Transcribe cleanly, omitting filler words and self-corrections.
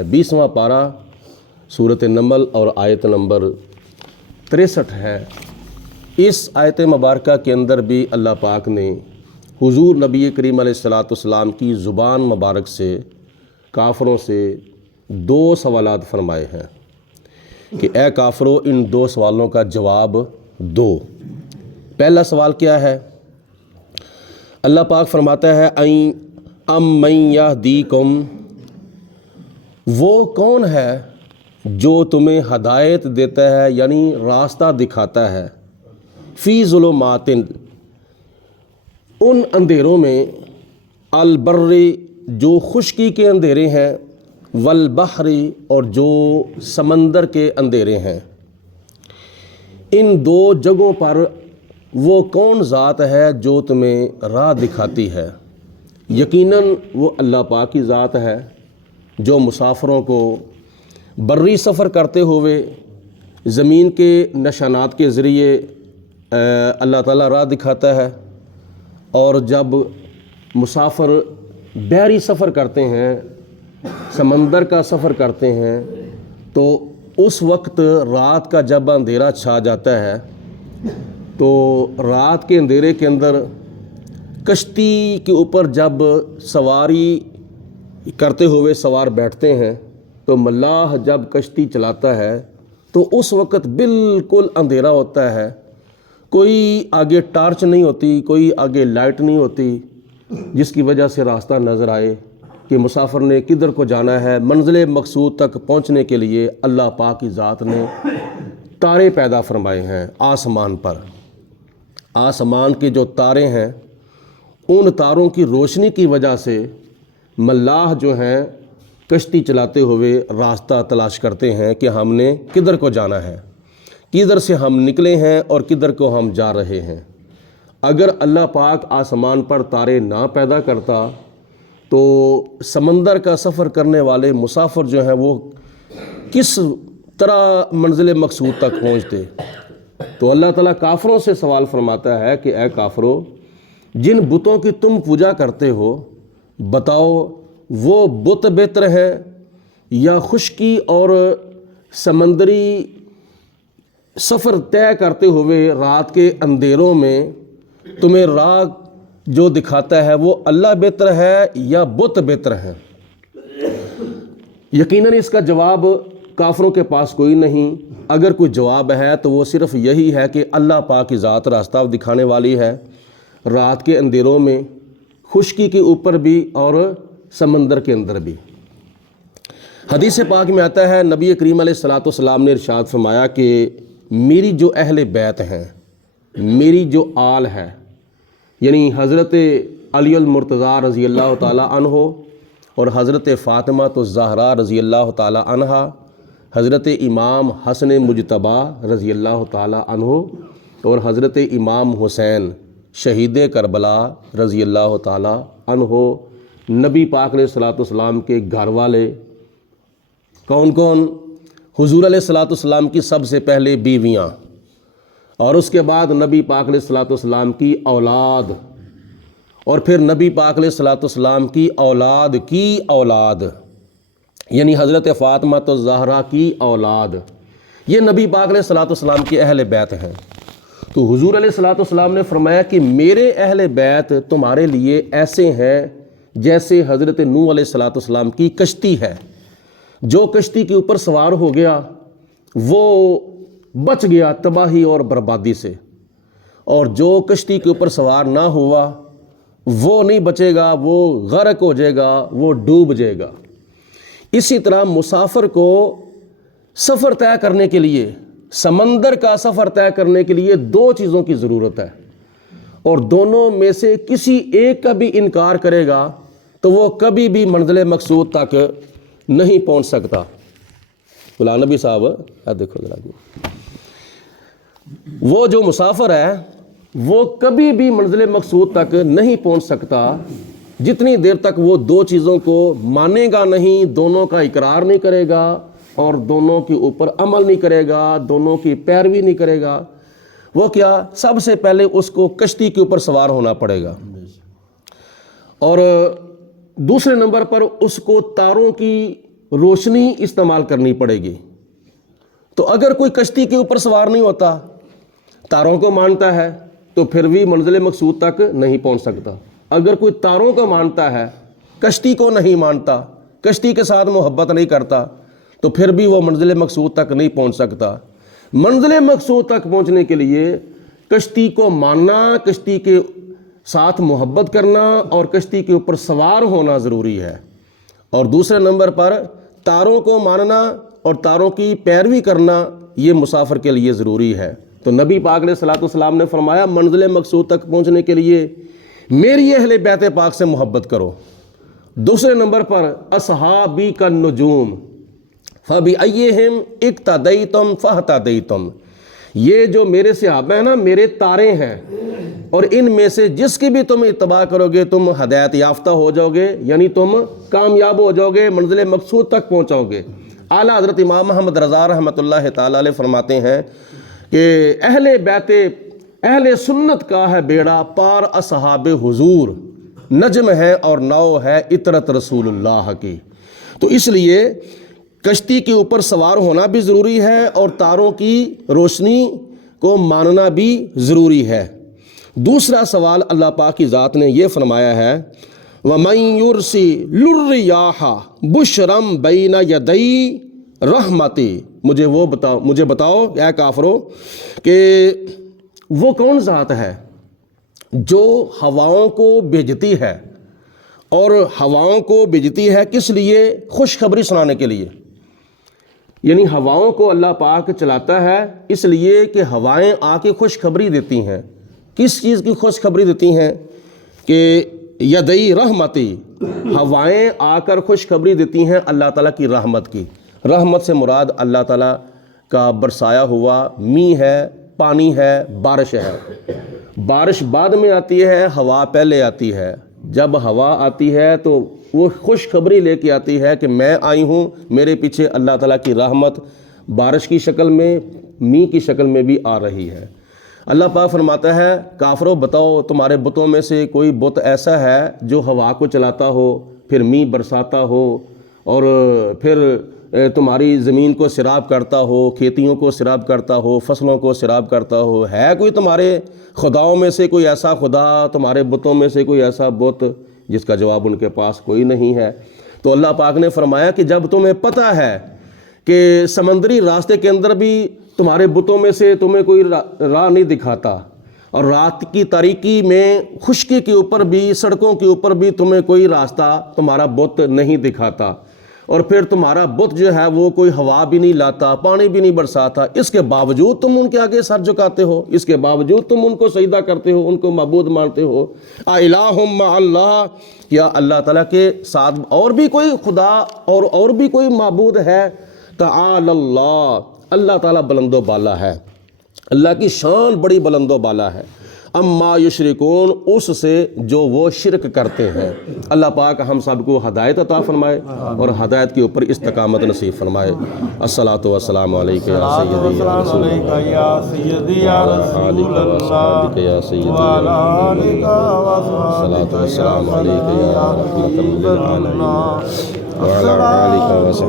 ہے 20واں پارہ سورۃ نمل اور آیت نمبر 63 ہے۔ اس آیت مبارکہ کے اندر بھی اللہ پاک نے حضور نبی کریم علیہ السلام کی زبان مبارک سے کافروں سے 2 سوالات فرمائے ہیں کہ اے کافرو ان 2 سوالوں کا جواب دو۔ پہلا سوال کیا ہے؟ اللہ پاک فرماتا ہے ام من یہدیکم، وہ کون ہے جو تمہیں ہدایت دیتا ہے یعنی راستہ دکھاتا ہے، فی ظلمات ان اندھیروں میں، البر جو خشکی کے اندھیرے ہیں، والبحر اور جو سمندر کے اندھیرے ہیں۔ ان 2 جگہوں پر وہ کون ذات ہے جو تمہیں راہ دکھاتی ہے؟ یقیناً وہ اللہ پاک کی ذات ہے جو مسافروں کو بری سفر کرتے ہوئے زمین کے نشانات کے ذریعے اللہ تعالیٰ راہ دکھاتا ہے، اور جب مسافر بحری سفر کرتے ہیں، سمندر کا سفر کرتے ہیں، تو اس وقت رات کا جب اندھیرا چھا جاتا ہے تو رات کے اندھیرے کے اندر کشتی کے اوپر جب سواری کرتے ہوئے سوار بیٹھتے ہیں تو ملاح جب کشتی چلاتا ہے تو اس وقت بالکل اندھیرا ہوتا ہے، کوئی آگے ٹارچ نہیں ہوتی، کوئی آگے لائٹ نہیں ہوتی جس کی وجہ سے راستہ نظر آئے کہ مسافر نے کدھر کو جانا ہے۔ منزل مقصود تک پہنچنے کے لیے اللہ پاک کی ذات نے تارے پیدا فرمائے ہیں آسمان پر۔ آسمان کے جو تارے ہیں ان تاروں کی روشنی کی وجہ سے ملاح جو ہیں کشتی چلاتے ہوئے راستہ تلاش کرتے ہیں کہ ہم نے کدھر کو جانا ہے، کدھر سے ہم نکلے ہیں اور کدھر کو ہم جا رہے ہیں۔ اگر اللہ پاک آسمان پر تارے نہ پیدا کرتا تو سمندر کا سفر کرنے والے مسافر جو ہیں وہ کس طرح منزل مقصود تک پہنچتے؟ تو اللہ تعالیٰ کافروں سے سوال فرماتا ہے کہ اے کافرو، جن بتوں کی تم پوجا کرتے ہو بتاؤ وہ بت بہتر ہیں یا خشکی اور سمندری سفر طے کرتے ہوئے رات کے اندھیروں میں تمہیں راہ جو دکھاتا ہے وہ اللہ بہتر ہے یا بت بہتر ہے؟ یقیناً اس کا جواب کافروں کے پاس کوئی نہیں۔ اگر کوئی جواب ہے تو وہ صرف یہی ہے کہ اللہ پاک کی ذات راستہ دکھانے والی ہے، رات کے اندھیروں میں، خشکی کے اوپر بھی اور سمندر کے اندر بھی۔ حدیث پاک میں آتا ہے نبی کریم علیہ السلام نے ارشاد فرمایا کہ میری جو اہل بیت ہیں، میری جو آل ہے، یعنی حضرت علی المرتضیٰ رضی اللہ تعالی عنہ اور حضرت فاطمہ الزہرا رضی اللہ تعالی عنہا، حضرت امام حسن مجتبی رضی اللہ تعالی عنہ اور حضرت امام حسین شہید کربلا رضی اللہ تعالی عنہ، نبی پاک علیہ السلام کے گھر والے کون کون؟ حضور علیہ السلام کی سب سے پہلے بیویاں، اور اس کے بعد نبی پاک علیہ السلام کی اولاد، اور پھر نبی پاک علیہ السلام کی اولاد کی اولاد، یعنی حضرت فاطمہ الزہرا کی اولاد، یہ نبی پاک علیہ السلام کی اہل بیت ہیں۔ تو حضور علیہ السلام نے فرمایا کہ میرے اہل بیت تمہارے لیے ایسے ہیں جیسے حضرت نوح علیہ السلام کی کشتی ہے۔ جو کشتی کے اوپر سوار ہو گیا وہ بچ گیا تباہی اور بربادی سے، اور جو کشتی کے اوپر سوار نہ ہوا وہ نہیں بچے گا، وہ غرق ہو جائے گا، وہ ڈوب جائے گا۔ اسی طرح مسافر کو سفر طے کرنے کے لیے، سمندر کا سفر طے کرنے کے لیے 2 چیزوں کی ضرورت ہے، اور دونوں میں سے کسی ایک کا بھی انکار کرے گا تو وہ کبھی بھی منزل مقصود تک نہیں پہنچ سکتا۔ بلا نبی صاحب دیکھو ذرا، وہ جو مسافر ہے وہ کبھی بھی منزل مقصود تک نہیں پہنچ سکتا جتنی دیر تک وہ 2 چیزوں کو مانے گا نہیں، دونوں کا اقرار نہیں کرے گا اور دونوں کے اوپر عمل نہیں کرے گا، دونوں کی پیروی نہیں کرے گا۔ وہ کیا؟ سب سے پہلے اس کو کشتی کے اوپر سوار ہونا پڑے گا، اور دوسرے نمبر پر اس کو تاروں کی روشنی استعمال کرنی پڑے گی۔ تو اگر کوئی کشتی کے اوپر سوار نہیں ہوتا، تاروں کو مانتا ہے، تو پھر بھی منزل مقصود تک نہیں پہنچ سکتا۔ اگر کوئی تاروں کو مانتا ہے، کشتی کو نہیں مانتا، کشتی کے ساتھ محبت نہیں کرتا، تو پھر بھی وہ منزل مقصود تک نہیں پہنچ سکتا۔ منزل مقصود تک پہنچنے کے لیے کشتی کو ماننا، کشتی کے ساتھ محبت کرنا اور کشتی کے اوپر سوار ہونا ضروری ہے۔ اور دوسرے نمبر پر تاروں کو ماننا اور تاروں کی پیروی کرنا یہ مسافر کے لیے ضروری ہے۔ تو نبی پاک علیہ الصلوۃ والسلام نے فرمایا منزل مقصود تک پہنچنے کے لیے میری اہل بیت پاک سے محبت کرو۔ دوسرے نمبر پر اصحابی کالنجوم فبأیہم اقتدیتم فاہتدیتم، یہ جو میرے صحابہ ہیں نا، میرے تارے ہیں، اور ان میں سے جس کی بھی تم اتباع کرو گے تم ہدایت یافتہ ہو جاؤ گے، یعنی تم کامیاب ہو جاؤ گے، منزل مقصود تک پہنچاؤ گے۔ اعلیٰ حضرت امام محمد رضا رحمۃ اللہ تعالی علیہ فرماتے ہیں کہ اہل سنت کا ہے بیڑا پار اصحاب حضور، نجم ہے اور ناؤ ہے اطرت رسول اللہ کی۔ تو اس لیے کشتی کے اوپر سوار ہونا بھی ضروری ہے اور تاروں کی روشنی کو ماننا بھی ضروری ہے۔ دوسرا سوال اللہ پاک کی ذات نے یہ فرمایا ہے وَمَن يُرْسِلِ الرِّيَاحَ بُشْرًا بَيْنَ يَدَيْ رَحْمَتِهِ، مجھے بتاؤ اے کافرو کہ وہ کون ذات ہے جو ہواؤں کو بھیجتی ہے، اور ہواؤں کو بھیجتی ہے کس لیے؟ خوشخبری سنانے کے لیے۔ یعنی ہواؤں کو اللہ پاک چلاتا ہے اس لیے کہ ہوائیں آ کے خوشخبری دیتی ہیں۔ کس چیز کی خوشخبری دیتی ہیں؟ کہ یدئی رحمتی، ہوائیں آ کر خوشخبری دیتی ہیں اللہ تعالیٰ کی رحمت کی۔ رحمت سے مراد اللہ تعالیٰ کا برسایا ہوا می ہے، پانی ہے، بارش ہے۔ بارش بعد میں آتی ہے، ہوا پہلے آتی ہے۔ جب ہوا آتی ہے تو وہ خوشخبری لے کے آتی ہے کہ میں آئی ہوں، میرے پیچھے اللہ تعالیٰ کی رحمت بارش کی شکل میں، می کی شکل میں بھی آ رہی ہے۔ اللہ پاک فرماتا ہے کافروں بتاؤ تمہارے بتوں میں سے کوئی بت ایسا ہے جو ہوا کو چلاتا ہو، پھر می برساتا ہو، اور پھر تمہاری زمین کو سیراب کرتا ہو، کھیتیوں کو سیراب کرتا ہو، فصلوں کو سیراب کرتا ہو؟ ہے کوئی تمہارے خداؤں میں سے کوئی ایسا خدا، تمہارے بتوں میں سے کوئی ایسا بت؟ جس کا جواب ان کے پاس کوئی نہیں ہے۔ تو اللہ پاک نے فرمایا کہ جب تمہیں پتہ ہے کہ سمندری راستے کے اندر بھی تمہارے بتوں میں سے تمہیں کوئی راہ نہیں دکھاتا، اور رات کی تاریکی میں خشکی کے اوپر بھی، سڑکوں کے اوپر بھی تمہیں کوئی راستہ تمہارا بت نہیں دکھاتا، اور پھر تمہارا بت جو ہے وہ کوئی ہوا بھی نہیں لاتا، پانی بھی نہیں برساتا، اس کے باوجود تم ان کے آگے سر جھکاتے ہو، اس کے باوجود تم ان کو سجدہ کرتے ہو، ان کو معبود مانتے ہو۔ اِلٰہٌ مع اللہ، کیا اللہ تعالیٰ کے ساتھ اور بھی کوئی خدا اور بھی کوئی معبود ہے؟ تعالی اللہ، اللہ تعالیٰ بلند و بالا ہے، اللہ کی شان بڑی بلند و بالا ہے۔ اما یشرکون، اس سے جو وہ شرک کرتے ہیں۔ اللہ پاک ہم سب کو ہدایت عطا فرمائے اور ہدایت کے اوپر استقامت نصیب فرمائے۔ الصلاۃ والسلام علیک یا سیدی یا رسول اللہ، الصلاۃ والسلام علیک یا رحمۃ للعالمین وعلی آلک وصحبہ۔